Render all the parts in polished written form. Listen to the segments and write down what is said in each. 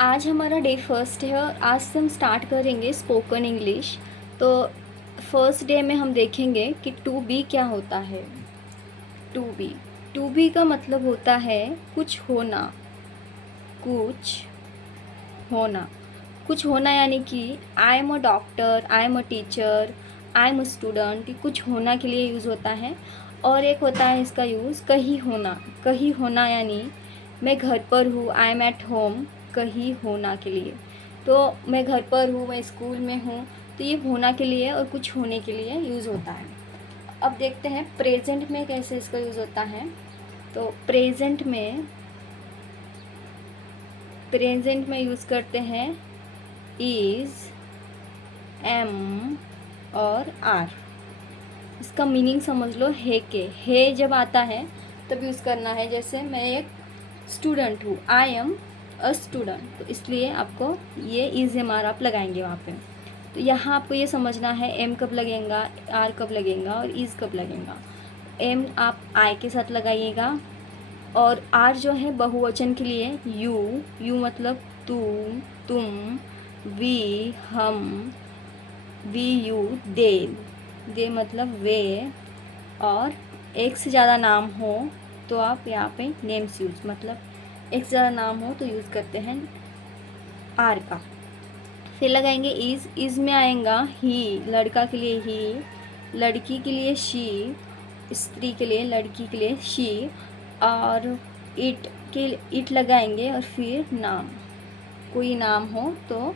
आज हमारा day first है और आज से हम स्टार्ट करेंगे स्पोकन इंग्लिश। तो फर्स्ट डे में हम देखेंगे कि टू बी क्या होता है। टू बी का मतलब होता है कुछ होना। कुछ होना कुछ होना यानी कि I am a doctor, I am a teacher, I am a student, ये कुछ होना के लिए यूज़ होता है। और एक होता है इसका यूज़ कहीं होना। कहीं होना यानी मैं घर पर हूँ, आई एम एट होम, कहीं होना के लिए। तो मैं घर पर हूँ, मैं स्कूल में हूँ, तो ये होना के लिए और कुछ होने के लिए यूज़ होता है। अब देखते हैं प्रेजेंट में कैसे इसका यूज़ होता है। तो प्रेजेंट में यूज़ करते हैं इज़, एम और आर। इसका मीनिंग समझ लो है के है जब आता है तब यूज़ करना है। जैसे मैं एक स्टूडेंट हूँ, आई एम अ स्टूडेंट, तो इसलिए आपको ये इज़ एम आर आप लगाएंगे वहाँ पे। तो यहाँ आपको ये समझना है एम कब लगेगा, आर कब लगेगा और इज़ कब लगेगा। एम आप आई के साथ लगाइएगा और आर जो है बहुवचन के लिए यू मतलब तुम, वी हम, वी यू, दे मतलब वे। और एक से ज़्यादा नाम हो तो आप यहाँ पे नेम्स यूज मतलब एक से ज़्यादा नाम हो तो यूज़ करते हैं आर का। फिर लगाएंगे इज़ में आएगा ही, लड़का के लिए ही, लड़की के लिए शी, स्त्री के लिए लड़की के लिए शी, और इट लगाएंगे और फिर नाम, कोई नाम हो तो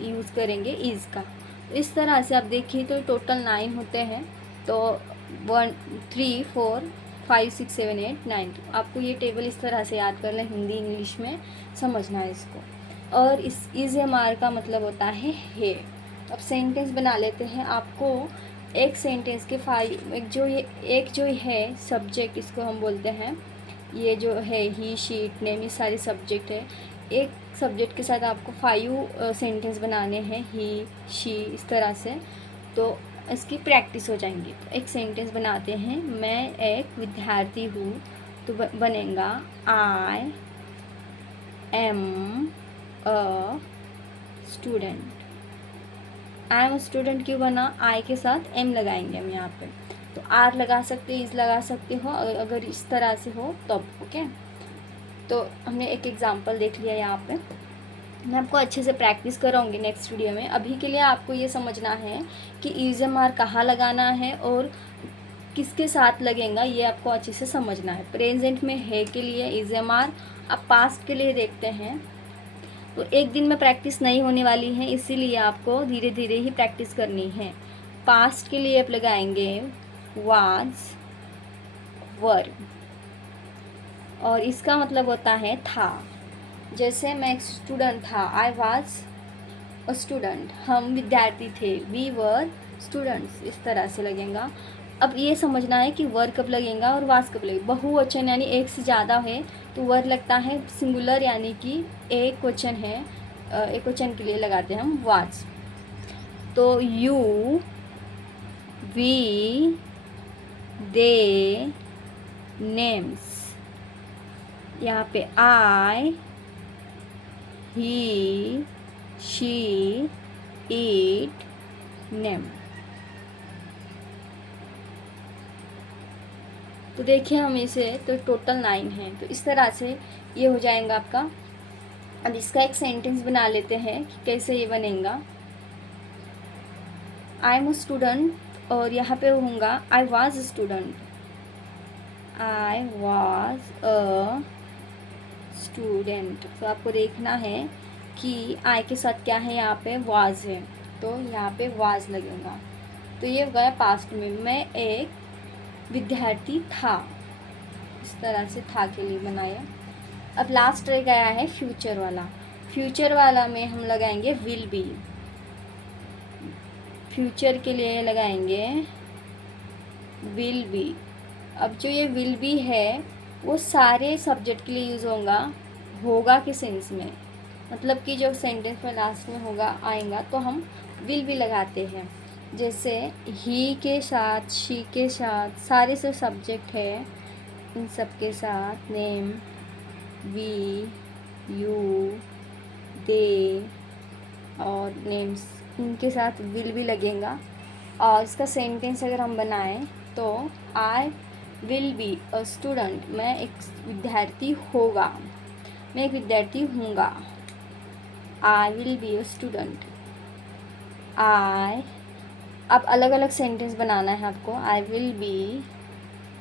यूज़ करेंगे इज़ का। तो इस तरह से आप देखिए तो टोटल 9 होते हैं। तो 1 3 4 5 6 7 8 9, तो आपको ये टेबल इस तरह से याद कर लें, हिंदी इंग्लिश में समझना है इसको। और इस इज़ एम आर का मतलब होता है। अब सेंटेंस बना लेते हैं। आपको एक सेंटेंस के एक जो है सब्जेक्ट, इसको हम बोलते हैं, ये जो है ही शी इट नेम, ये सारे सब्जेक्ट है। एक सब्जेक्ट के साथ आपको 5 सेंटेंस बनाने हैं, ही शी इस तरह से, तो इसकी प्रैक्टिस हो जाएंगी। तो एक सेंटेंस बनाते हैं, मैं एक विद्यार्थी हूँ, तो बनेगा I am a student. I am student क्यों बना, आई के साथ एम लगाएंगे हम यहाँ पे। तो आर लगा सकते, इज लगा सकते हो अगर इस तरह से हो तब। ओके, तो हमने एक एग्जांपल देख लिया यहाँ पे। मैं आपको अच्छे से प्रैक्टिस कराऊंगी नेक्स्ट वीडियो में। अभी के लिए आपको ये समझना है कि इज एम आर कहाँ लगाना है और किसके साथ लगेगा, ये आपको अच्छे से समझना है। प्रेजेंट में है के लिए इज एम आर। अब पास्ट के लिए देखते हैं। तो एक दिन में प्रैक्टिस नहीं होने वाली है, इसीलिए आपको धीरे धीरे ही प्रैक्टिस करनी है। पास्ट के लिए आप लगाएंगे वाज, वर, और इसका मतलब होता है था। जैसे मैं एक स्टूडेंट था, आई वाज अ स्टूडेंट, हम विद्यार्थी थे, वी वर स्टूडेंट्स, इस तरह से लगेगा। अब ये समझना है कि वर कब लगेगा और वाज कब लगेगा। बहुवचन यानी एक से ज़्यादा है तो वर लगता है। सिंगुलर यानी कि एक वचन है, एक वचन के लिए लगाते हैं हम वाज। तो यू, वी, दे, नेम्स, यहाँ पे आई, ही, शी, इट, नेम। तो देखिए हम इसे, तो टोटल 9 है। तो इस तरह से ये हो जाएगा आपका। अब इसका एक सेंटेंस बना लेते हैं कि कैसे ये बनेगा। आई एम अ स्टूडेंट, और यहाँ पे होगा I was a student, I was a student. तो आपको देखना है कि आई के साथ क्या है, यहाँ पे वाज है, तो यहाँ पे वाज लगेगा। तो ये हो गया पास्ट में, मैं एक विद्यार्थी था, इस तरह से था के लिए बनाया। अब लास्ट रह गया है फ्यूचर वाला। फ्यूचर वाला में हम लगाएंगे विल बी। फ्यूचर के लिए लगाएंगे विल बी। अब जो ये विल बी है वो सारे सब्जेक्ट के लिए यूज़ होगा के सेंस में, मतलब कि जो सेंटेंस में लास्ट में होगा आएगा तो हम विल बी लगाते हैं। जैसे ही के साथ, शी के साथ, सारे जो सब्जेक्ट है इन सब के साथ नेम, वी, यू, दे और नेम्स, इनके साथ विल भी लगेगा। और इसका सेंटेंस अगर हम बनाएं तो I will be a student, मैं एक विद्यार्थी होगा, मैं एक विद्यार्थी हूँगा। I will be a student. I, अब अलग अलग सेंटेंस बनाना है आपको। I will be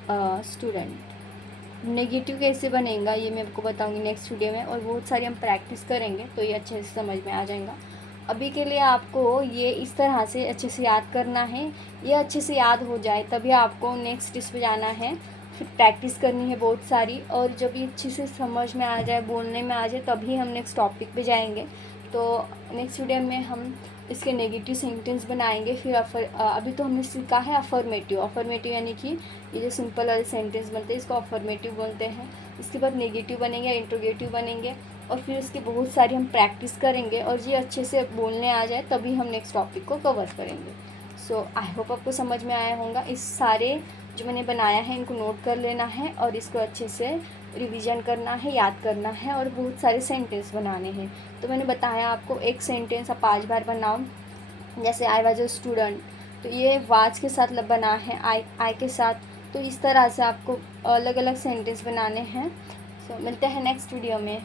a student. Negative कैसे बनेगा ये मैं आपको बताऊंगी नेक्स्ट वीडियो में, और बहुत सारी हम प्रैक्टिस करेंगे तो ये अच्छे से समझ में आ जाएगा। अभी के लिए आपको ये इस तरह से अच्छे से याद करना है। ये अच्छे से याद हो जाए तभी आपको नेक्स्ट इस पे जाना है, फिर प्रैक्टिस करनी है बहुत सारी, और जब ये अच्छे से समझ में आ जाए, बोलने में आ जाए, तभी हम नेक्स्ट टॉपिक पे जाएंगे। तो नेक्स्ट वीडियो में हम इसके नेगेटिव सेंटेंस बनाएंगे। फिर अभी तो हमने सीखा है अफर्मेटिव। अफर्मेटिव यानी कि ये जो सिंपल वाले सेंटेंस बनते हैं इसको अफर्मेटिव बोलते हैं। इसके बाद नेगेटिव बनेंगे, इंट्रोगेटिव बनेंगे, और फिर इसकी बहुत सारी हम प्रैक्टिस करेंगे, और ये अच्छे से बोलने आ जाए तभी हम नेक्स्ट टॉपिक को कवर करेंगे। सो आई होप आपको समझ में आया होगा। इस सारे जो मैंने बनाया है इनको नोट कर लेना है और इसको अच्छे से रिवीजन करना है, याद करना है, और बहुत सारे सेंटेंस बनाने हैं। तो मैंने बताया आपको एक सेंटेंस आप 5 बार बनाओ। जैसे आई वाज अ स्टूडेंट, तो ये वाज के साथ बना है, आई के साथ। तो इस तरह से आपको अलग अलग सेंटेंस बनाने हैं। सो मिलते हैं नेक्स्ट वीडियो में।